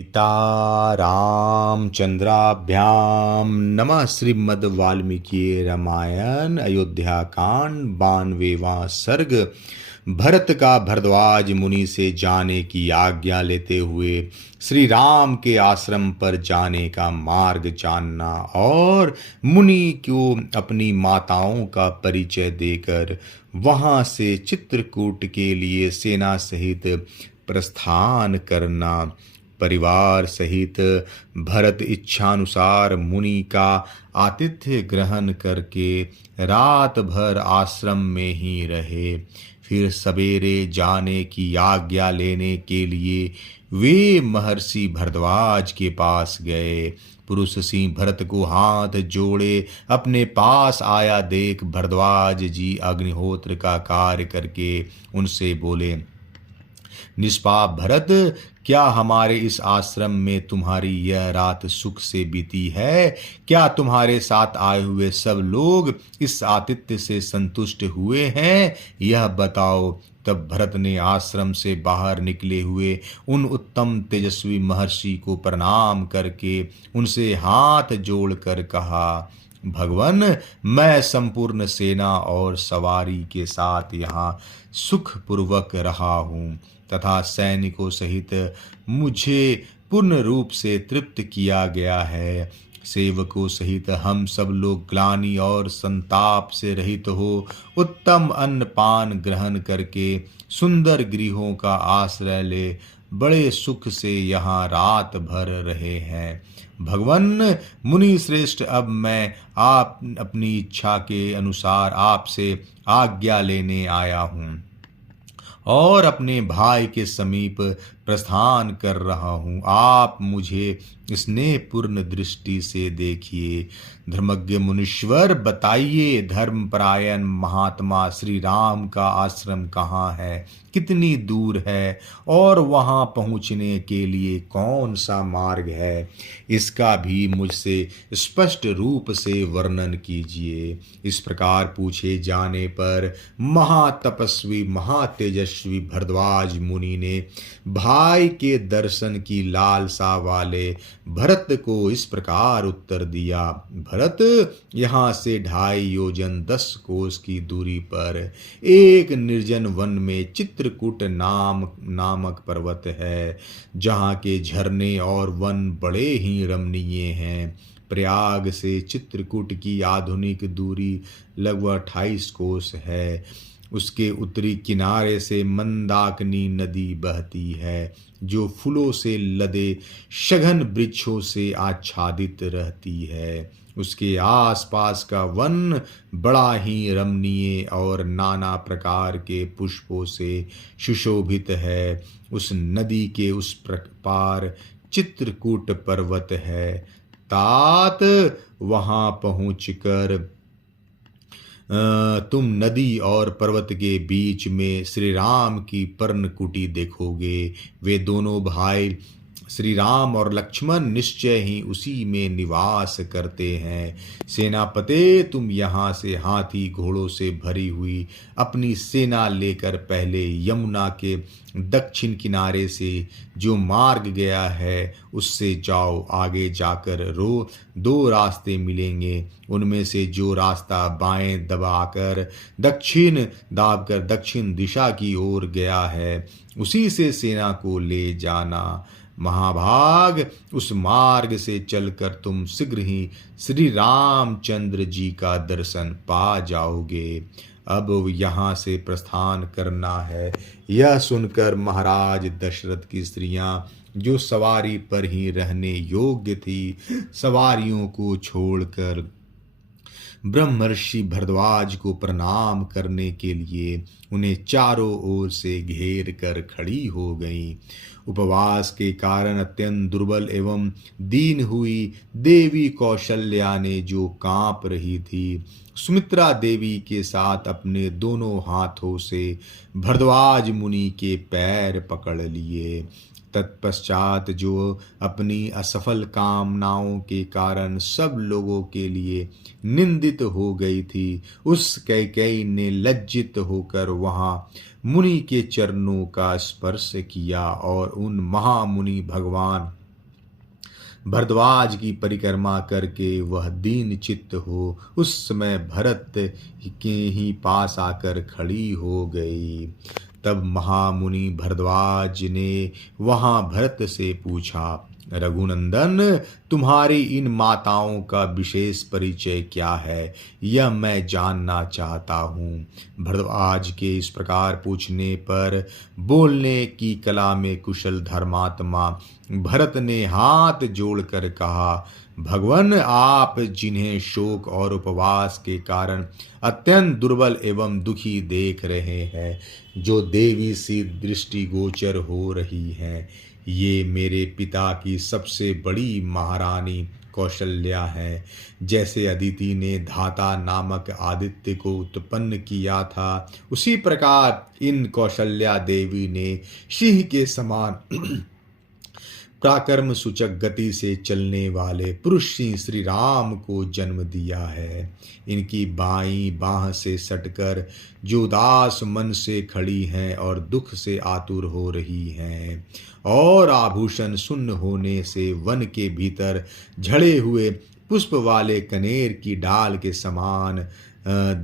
सीता रामचंद्राभ्याम नमः। श्रीमद् वाल्मीकि रामायण अयोध्या कांड 92वां सर्ग। भरत का भरद्वाज मुनि से जाने की आज्ञा लेते हुए श्री राम के आश्रम पर जाने का मार्ग जानना और मुनि को अपनी माताओं का परिचय देकर वहां से चित्रकूट के लिए सेना सहित प्रस्थान करना। परिवार सहित भरत इच्छानुसार मुनि का आतिथ्य ग्रहण करके रात भर आश्रम में ही रहे। फिर सवेरे जाने की आज्ञा लेने के लिए वे महर्षि भरद्वाज के पास गए। पुरुष सिंह भरत को हाथ जोड़े अपने पास आया देख भरद्वाज जी अग्निहोत्र का कार्य करके उनसे बोले, निष्पाप भरत, क्या हमारे इस आश्रम में तुम्हारी यह रात सुख से बीती है? क्या तुम्हारे साथ आए हुए सब लोग इस आतिथ्य से संतुष्ट हुए हैं? यह बताओ। तब भरत ने आश्रम से बाहर निकले हुए उन उत्तम तेजस्वी महर्षि को प्रणाम करके उनसे हाथ जोड़कर कहा, भगवन, मैं संपूर्ण सेना और सवारी के साथ यहाँ सुखपूर्वक रहा हूँ तथा सैनिकों सहित मुझे पूर्ण रूप से तृप्त किया गया है। सेवकों सहित हम सब लोग ग्लानि और संताप से रहित हो उत्तम अन्न पान ग्रहण करके सुंदर गृहों का आश्रय ले बड़े सुख से यहाँ रात भर रहे हैं। भगवन मुनि श्रेष्ठ, अब मैं आप अपनी इच्छा के अनुसार आपसे आज्ञा लेने आया हूँ और अपने भाई के समीप प्रस्थान कर रहा हूँ। आप मुझे स्नेहपूर्ण दृष्टि से देखिए। धर्मज्ञ मुनीश्वर, बताइए, धर्मपरायण महात्मा श्री राम का आश्रम कहाँ है, कितनी दूर है और वहाँ पहुँचने के लिए कौन सा मार्ग है? इसका भी मुझसे स्पष्ट रूप से वर्णन कीजिए। इस प्रकार पूछे जाने पर महातपस्वी महातेजस्वी भरद्वाज मुनि ने भाई के दर्शन की लालसा वाले भरत को इस प्रकार उत्तर दिया, भरत, यहाँ से 2.5 योजन 10 कोस की दूरी पर एक निर्जन वन में चित्रकूट नामक पर्वत है, जहाँ के झरने और वन बड़े ही रमणीय हैं। प्रयाग से चित्रकूट की आधुनिक दूरी लगभग 28 कोस है। उसके उत्तरी किनारे से मंदाकिनी नदी बहती है, जो फूलों से लदे सघन वृक्षों से आच्छादित रहती है। उसके आसपास का वन बड़ा ही रमणीय और नाना प्रकार के पुष्पों से सुशोभित है। उस नदी के उस पार चित्रकूट पर्वत है। तात वहां पहुंचकर तुम नदी और पर्वत के बीच में श्री राम की पर्णकुटी देखोगे। वे दोनों भाई श्री राम और लक्ष्मण निश्चय ही उसी में निवास करते हैं। सेनापते, तुम यहाँ से हाथी घोड़ों से भरी हुई अपनी सेना लेकर पहले यमुना के दक्षिण किनारे से जो मार्ग गया है उससे जाओ। आगे जाकर 2 रास्ते मिलेंगे। उनमें से जो रास्ता बाएं दाबकर दक्षिण दिशा की ओर गया है उसी से सेना को ले जाना। महाभाग, उस मार्ग से चलकर तुम शीघ्र ही श्री रामचंद्र जी का दर्शन पा जाओगे। अब यहाँ से प्रस्थान करना है। यह सुनकर महाराज दशरथ की स्त्रियां, जो सवारी पर ही रहने योग्य थी, सवारियों को छोड़कर ब्रह्मर्षि भरद्वाज को प्रणाम करने के लिए उन्हें चारों ओर से घेर कर खड़ी हो गईं। उपवास के कारण अत्यंत दुर्बल एवं दीन हुई देवी कौशल्या ने, जो कांप रही थी, सुमित्रा देवी के साथ अपने दोनों हाथों से भरद्वाज मुनि के पैर पकड़ लिए। तत्पश्चात जो अपनी असफल कामनाओं के कारण सब लोगों के लिए निंदित हो गई थी, उस कैकेयी ने लज्जित होकर वहां मुनि के चरणों का स्पर्श किया और उन महामुनि भगवान भरद्वाज की परिक्रमा करके वह दीन चित्त हो उस समय भरत के ही पास आकर खड़ी हो गई। तब महामुनि भरद्वाज ने वहां भरत से पूछा, रघुनंदन, तुम्हारी इन माताओं का विशेष परिचय क्या है, यह मैं जानना चाहता हूँ। भरद्वाज के इस प्रकार पूछने पर बोलने की कला में कुशल धर्मात्मा भरत ने हाथ जोड़कर कहा, भगवान, आप जिन्हें शोक और उपवास के कारण अत्यंत दुर्बल एवं दुखी देख रहे हैं, जो देवी सी दृष्टि गोचर हो रही हैं, ये मेरे पिता की सबसे बड़ी महारानी कौशल्या है। जैसे अदिति ने धाता नामक आदित्य को उत्पन्न किया था, उसी प्रकार इन कौशल्या देवी ने सिंह के समान पराक्रम सूचक गति से चलने वाले पुरुष श्री राम को जन्म दिया है। इनकी बाईं बाह से सटकर जो उदास मन से खड़ी हैं और दुख से आतुर हो रही हैं, और आभूषण शून्य होने से वन के भीतर झड़े हुए पुष्प वाले कनेर की डाल के समान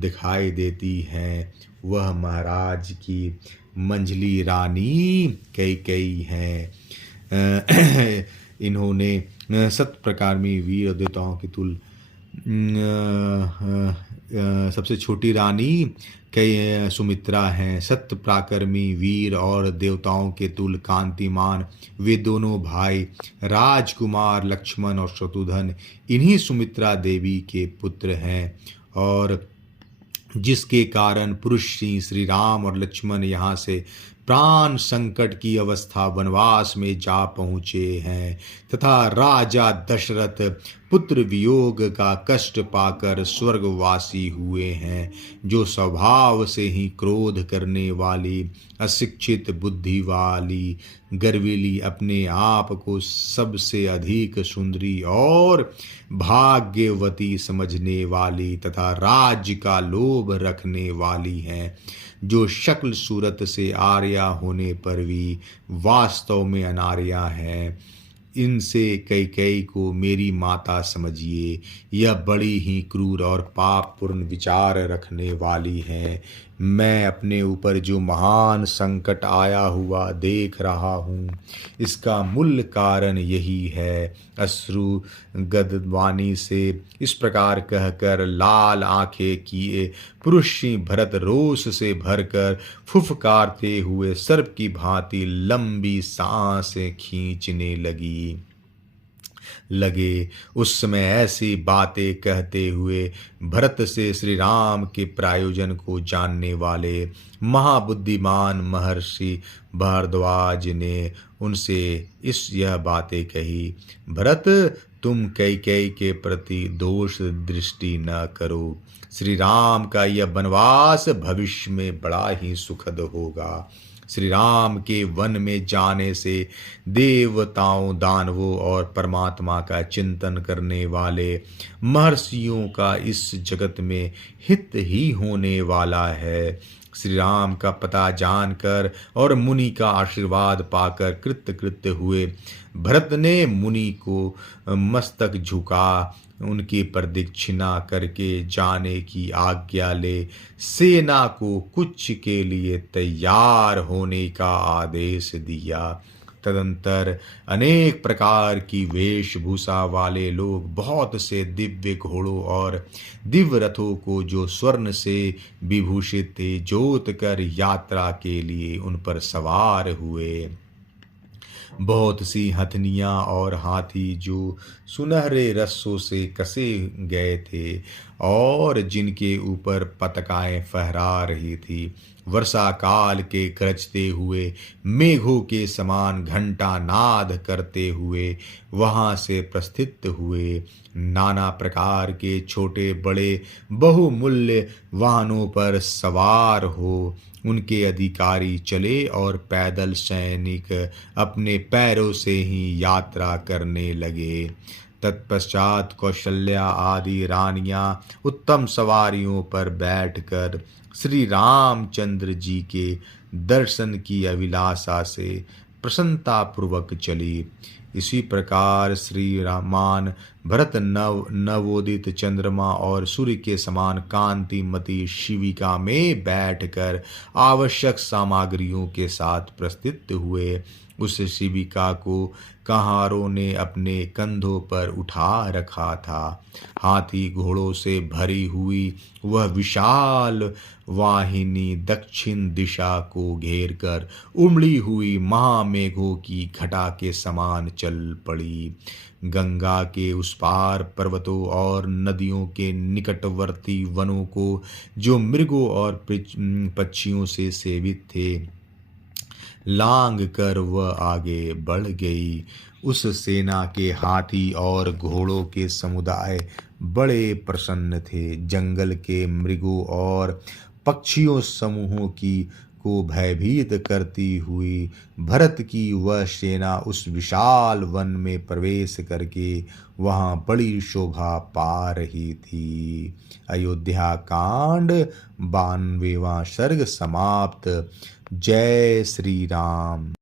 दिखाई देती हैं, वह महाराज की मंझली रानी कैकेयी है। इन्होंने सत प्रकार में वीर देवताओं की तुल सबसे छोटी रानी कई सुमित्रा हैं। सत्य पराक्रमी वीर और देवताओं के तुल कांतिमान वे दोनों भाई राजकुमार लक्ष्मण और शत्रुघ्न इन्हीं सुमित्रा देवी के पुत्र हैं, और जिसके कारण पुरुष श्री राम और लक्ष्मण यहाँ से प्राण संकट की अवस्था वनवास में जा पहुँचे हैं, तथा राजा दशरथ पुत्र वियोग का कष्ट पाकर स्वर्गवासी हुए हैं, जो स्वभाव से ही क्रोध करने वाली अशिक्षित बुद्धि वाली गर्विली अपने आप को सबसे अधिक सुंदरी और भाग्यवती समझने वाली तथा राज्य का लोभ रखने वाली हैं, जो शक्ल सूरत से आर्या होने पर भी वास्तव में अनार्या है। इनसे कैकेयी को मेरी माता समझिए, यह बड़ी ही क्रूर और पापपूर्ण विचार रखने वाली है। मैं अपने ऊपर जो महान संकट आया हुआ देख रहा हूँ, इसका मूल कारण यही है। अश्रु गदवानी से इस प्रकार कहकर लाल आंखें किए पुरुष भरत रोष से भरकर फुफकारते हुए सर्प की भांति लंबी सांसें खींचने लगे। उस समय ऐसी बातें कहते हुए भरत से श्री राम के प्रयोजन को जानने वाले महाबुद्धिमान महर्षि भारद्वाज ने उनसे यह बातें कही, भरत, तुम कैकेयी के प्रति दोष दृष्टि न करो। श्री राम का यह वनवास भविष्य में बड़ा ही सुखद होगा। श्री राम के वन में जाने से देवताओं, दानवों और परमात्मा का चिंतन करने वाले महर्षियों का इस जगत में हित ही होने वाला है। श्री राम का पता जानकर और मुनि का आशीर्वाद पाकर कृतकृत्य हुए भरत ने मुनि को मस्तक झुका उनकी प्रदक्षिणा करके जाने की आज्ञा ले सेना को कुछ के लिए तैयार होने का आदेश दिया। तदंतर अनेक प्रकार की वेशभूषा वाले लोग बहुत से दिव्य घोड़ों और दिव्य रथों को जो स्वर्ण से विभूषित थे जोत कर यात्रा के लिए उन पर सवार हुए। बहुत सी हथनियाँ और हाथी जो सुनहरे रस्सों से कसे गए थे और जिनके ऊपर पताकाएं फहरा रही थी, वर्षा काल के गरजते हुए मेघों के समान घंटा नाद करते हुए वहाँ से प्रस्थित हुए। नाना प्रकार के छोटे बड़े बहुमूल्य वाहनों पर सवार हो उनके अधिकारी चले और पैदल सैनिक अपने पैरों से ही यात्रा करने लगे। तत्पश्चात कौशल्या आदि रानियां उत्तम सवारियों पर बैठकर श्री रामचंद्र जी के दर्शन की अभिलाषा से प्रसन्नता पूर्वक चली। इसी प्रकार श्री रामान भरत नवोदित चंद्रमा और सूर्य के समान कांतिमती शिविका में बैठकर आवश्यक सामग्रियों के साथ प्रस्थित हुए। उस शिविका को कहारों ने अपने कंधों पर उठा रखा था। हाथी घोड़ों से भरी हुई वह विशाल वाहिनी दक्षिण दिशा को घेर कर उमड़ी हुई महामेघों की घटा के समान चल पड़ी। गंगा के उस पार पर्वतों और नदियों के निकटवर्ती वनों को, जो मृगों और पक्षियों से सेवित थे, लांग कर वह आगे बढ़ गई। उस सेना के हाथी और घोड़ों के समुदाय बड़े प्रसन्न थे। जंगल के मृगों और पक्षियों समूहों की को भयभीत करती हुई भरत की वह सेना उस विशाल वन में प्रवेश करके वहां बड़ी शोभा पा रही थी। अयोध्या कांड 92वां सर्ग समाप्त। जय श्री राम।